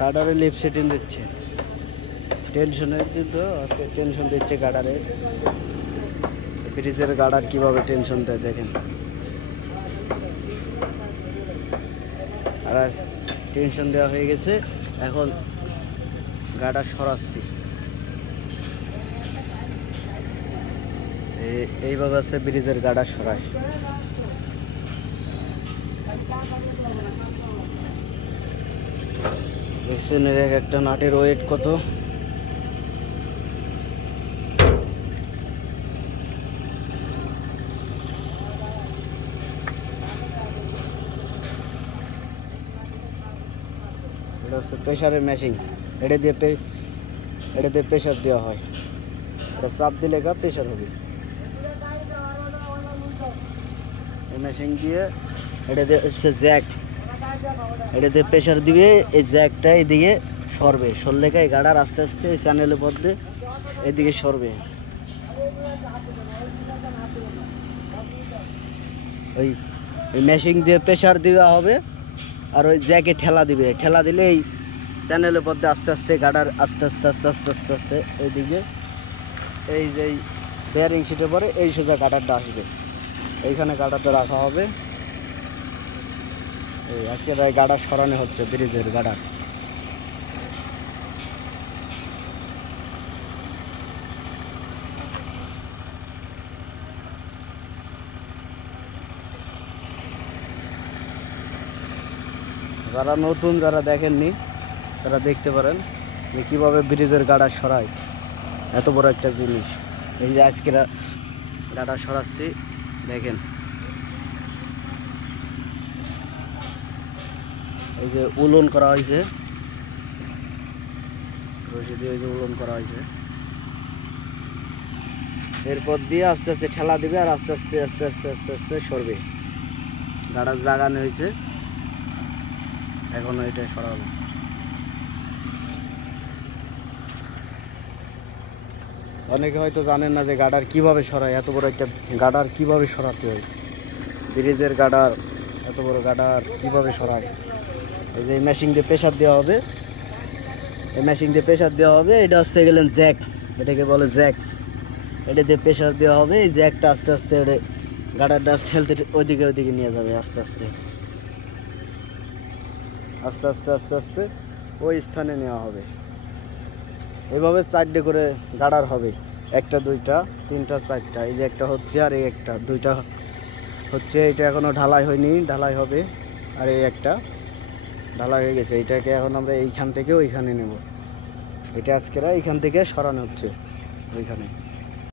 গার্ডারে lip setting দিচ্ছে, টেনশনের কিন্তু আজকে টেনশন দিচ্ছে গার্ডারে। ব্রিজের গার্ডার কিভাবে টেনশন দেয় দেখেন। আর টেনশন দেওয়া হয়ে গেছে, এখন গার্ডার সরাচ্ছি। এইভাবে আছে ব্রিজের গার্ডার সরায়। দেখছেন এর একটা নাটের ওয়েট কত। এটা হচ্ছে প্রেসারের মেশিন, এটা দিয়ে প্রেসার দেওয়া হয়। এটা চাপ দিলে প্রেসার হবে। এই মেশিন দিয়ে এটা দিয়ে হচ্ছে জ্যাক, এটা দিয়ে প্রেসার দিবে, এই জ্যাকটা এইদিকে সরবে, সরলে এই গাড়ার আস্তে আস্তে এই চ্যানেলের মধ্যে এদিকে সরবে। ওই মেশিন দিয়ে প্রেসার দেওয়া হবে, আর ওই জ্যাকে ঠেলা দিবে, ঠেলা দিলে এই চ্যানেলের মধ্যে আস্তে আস্তে গাড়ার আস্তে আস্তে আস্তে আস্তে আস্তে আস্তে এইদিকে এই যে বেয়ারিং সিটে পরে এই সোজা গাটারটা আসবে, এইখানে গাটারটা রাখা হবে। এই আজকে গাটার সরানো হচ্ছে, ব্রিজের গাটার। যারা নতুন, যারা দেখেননি তারা দেখতে পারেন যে কীভাবে ব্রিজের গাটার সরায়, এত বড় একটা জিনিস। এই যে আজকে গাটার সরাচ্ছি দেখেন। এই যে উলন করা হয়েছে, রশি দিয়ে উলন করা হয়েছে। এরপর দিয়ে আস্তে আস্তে ঠেলা দিবে, আর আস্তে আস্তে আস্তে আস্তে আস্তে আস্তে সরবে। গাটার জাগানো হয়েছে, এখনো এটা সরাবো। অনেকে হয়তো জানেন না যে গাটার কিভাবে সরায়, এত বড় একটা গাটার কিভাবে সরাতে হয়। ব্রিজের গাটার, এত বড় গাটার কিভাবে সরায়। এই যে মেশিন দিয়ে প্রেসার দেওয়া হবে, এই মেশিন দিয়ে প্রেসার দেওয়া হবে। এটা হচ্ছে গেলেন জ্যাক, এটাকে বলে জ্যাক। এটা দিয়ে প্রেসার দেওয়া হবে, এই জ্যাকটা আস্তে আস্তে গাটারটা ঠেলতে ওইদিকে নিয়ে যাবে আস্তে আস্তে আস্তে আস্তে আস্তে আস্তে ওই স্থানে নেওয়া হবে। এইভাবে 4টে করে গাটার হবে, 1টা 2টা 3টা 4টা। এই যে একটা হচ্ছে, আর এই একটা 2টা হচ্ছে। এটা এখনো ঢালাই হয়নি, ঢালাই হবে। আর এই একটা ঢালাই হয়ে গেছে। এটাকে এখন আমরা এইখান থেকে ওইখানে নেব। এটা আজকেরা এইখান থেকে সরানো হচ্ছে ওইখানে।